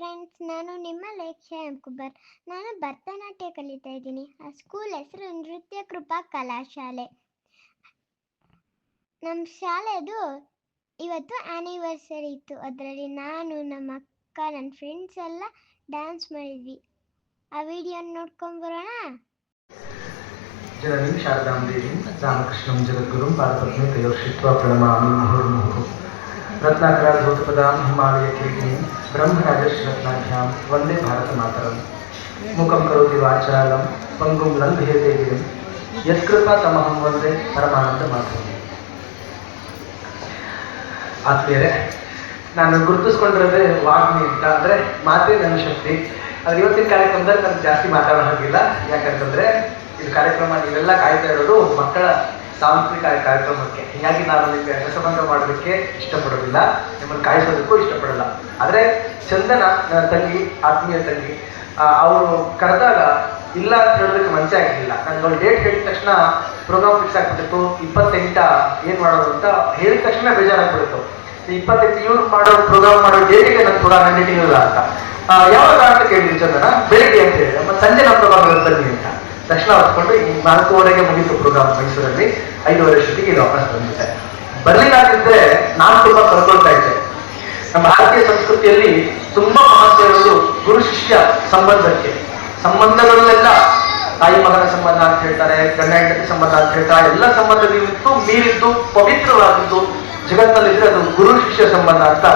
Friends, ನಾನು ನಿಮ್ಮ ಲೇಖ್ಯ M ಕುಬರ್. ನಾನು ಭರತನಾಟ್ಯ ಕಲಿತಾ ಇದ್ದೀನಿ. ಆ ಸ್ಕೂಲ್ ಹೆಸರು ನೃತ್ಯ ಕೃಪಾ ಕಲಾಶಾಲೆ. ನಮ್ಮ ಶಾಲೆದು ಇವತ್ತು ಆ್ಯನಿವರ್ಸರಿ ಇತ್ತು. ಅದರಲ್ಲಿ ನಾನು, ನಮ್ಮ ಅಕ್ಕ, ನನ್ನ ಫ್ರೆಂಡ್ಸ್ ಎಲ್ಲ ಡ್ಯಾನ್ಸ್ ಮಾಡಿದ್ವಿ. ಆ ವಿಡಿಯೋನ ನೋಡ್ಕೊಂಬರೋಣ. ಜನನೀಂ ಶಾರದಾಂ ದೇವೀಂ ರಾಮಕೃಷ್ಣಂ ಜಗದ್ಗುರುಂ ಪಾದಪದ್ಮೇ ತಯೋರ್ಷಿತ್ವಾ ಪ್ರಣಮಾಮಿ ಮುಹುರ್ಮುಹುಃ. ರತ್ನಾಕರಾಧೌತಪದಾಂ ಹಿಮಾಲಯಕಿರೀಟಿನೀಂ ಬ್ರಹ್ಮರಾಜಶ್ರತ್ನಾಭ್ಯಾಂ ವಂದೇ ಭಾರತಮಾತರಂ. ಮುಖಂ ಕರೋತಿ ವಾಚಾಲಂ ಪಂಗುಂ ಲಂಘಯತೆ ಗಿರಿಂ ಯತ್ಕೃಪಾ ತಮಹಂ ವಂದೇ ಪರಮಾನಂದ ಮಾತರಂ. ಆತ್ಮೀಯರೇ, ನಾನು ಗುರುತಿಸ್ಕೊಂಡಿರೋದೇ ವಾಗ್ಮಿ ಅಂತ, ಅಂದರೆ ಮಾತೇ ನನ್ನ ಶಕ್ತಿ. ಆದರೆ ಇವತ್ತಿನ ಕಾರ್ಯಕ್ರಮದಲ್ಲಿ ನನಗೆ ಜಾಸ್ತಿ ಮಾತಾಡೋ ಹಾಗಿಲ್ಲ. ಯಾಕಂತಂದರೆ ಇದು ಕಾರ್ಯಕ್ರಮ ನೀವೆಲ್ಲ ಕಾಯ್ತಾ ಇರೋದು ಮಕ್ಕಳ ಸಾಂಸ್ಕೃತಿಕ ಕಾರ್ಯಕ್ರಮಕ್ಕೆ. ಹೀಗಾಗಿ ನಾನು ನಿಮಗೆ ರಸಭಂಗ ಮಾಡೋದಕ್ಕೆ ಇಷ್ಟಪಡೋದಿಲ್ಲ, ನಿಮ್ಮನ್ನು ಕಾಯಿಸೋದಕ್ಕೂ ಇಷ್ಟಪಡಲ್ಲ. ಆದರೆ ಚಂದನ, ನನ್ನ ತಂಗಿ, ಆತ್ಮೀಯ ತಂಗಿ, ಅವರು ಕರೆದಾಗ ಇಲ್ಲ ಅಂತ ಹೇಳೋದಕ್ಕೆ ಮನಸ್ಸೇ ಆಗಿರಲಿಲ್ಲ. ನನಗೆ ಅವ್ರು ಡೇಟ್ ಹೇಳಿದ ತಕ್ಷಣ ಪ್ರೋಗ್ರಾಮ್ ಫಿಕ್ಸ್ ಆಗಿಬಿಟ್ಟಿತ್ತು. 28 ಏನು ಮಾಡೋದು ಅಂತ ಹೇಳಿದ ತಕ್ಷಣ ಬೇಜಾರಾಗ್ಬಿಡ್ತು. 28 ಇವ್ರು ಮಾಡೋ ಪ್ರೋಗ್ರಾಮ್ ಮಾಡೋ ಡೇಟಿಗೆ ನನ್ನ ಪ್ರೋಗ್ರಾಮ್ ಹ್ಯಾಂಡ್ ಇಲ್ಲ ಅಂತ. ಯಾವಾಗ ಅಂತ ಕೇಳಿದ್ವಿ ಚಂದನ, ಬೆಳಿಗ್ಗೆ ಅಂತ ಹೇಳಿ. ನಮ್ಮ ಸಂಜೆ ನಮ್ಮ ಪ್ರೋಗ್ರಾಮ್ ಬನ್ನಿ ಅಂತ ತಕ್ಷಣ ಹೊತ್ಕೊಂಡು 4:15ಗೆ ಮುಗಿತು ಪ್ರೋಗ್ರಾಮ್ ಮೈಸೂರಲ್ಲಿ. 5:30 ಅಷ್ಟೊತ್ತಿಗೆ ಇದು ವಾಪಸ್ ಬಂದಿದೆ. ಬರಲಿಲ್ಲಾಗಿದ್ದರೆ ನಾನು ತುಂಬಾ ಕಳ್ಕೊಳ್ತಾ ಇದ್ದೆ. ನಮ್ಮ ಭಾರತೀಯ ಸಂಸ್ಕೃತಿಯಲ್ಲಿ ತುಂಬಾ ಮಹತ್ವ ಇರೋದು ಗುರು ಶಿಷ್ಯ ಸಂಬಂಧಕ್ಕೆ. ಸಂಬಂಧಗಳನ್ನೆಲ್ಲ ತಾಯಿ ಮಗನ ಸಂಬಂಧ ಅಂತ ಹೇಳ್ತಾರೆ, ಗಂಡ ಹೆಂಡತಿ ಸಂಬಂಧ ಅಂತ ಹೇಳ್ತಾರೆ. ಎಲ್ಲ ಸಂಬಂಧಗಳಿತ್ತು ಮೀರಿದ್ದು ಪವಿತ್ರವಾದದ್ದು ಜಗತ್ತಿನಲ್ಲಿದ್ರೆ ಅದು ಗುರು ಶಿಷ್ಯ ಸಂಬಂಧ ಅಂತ.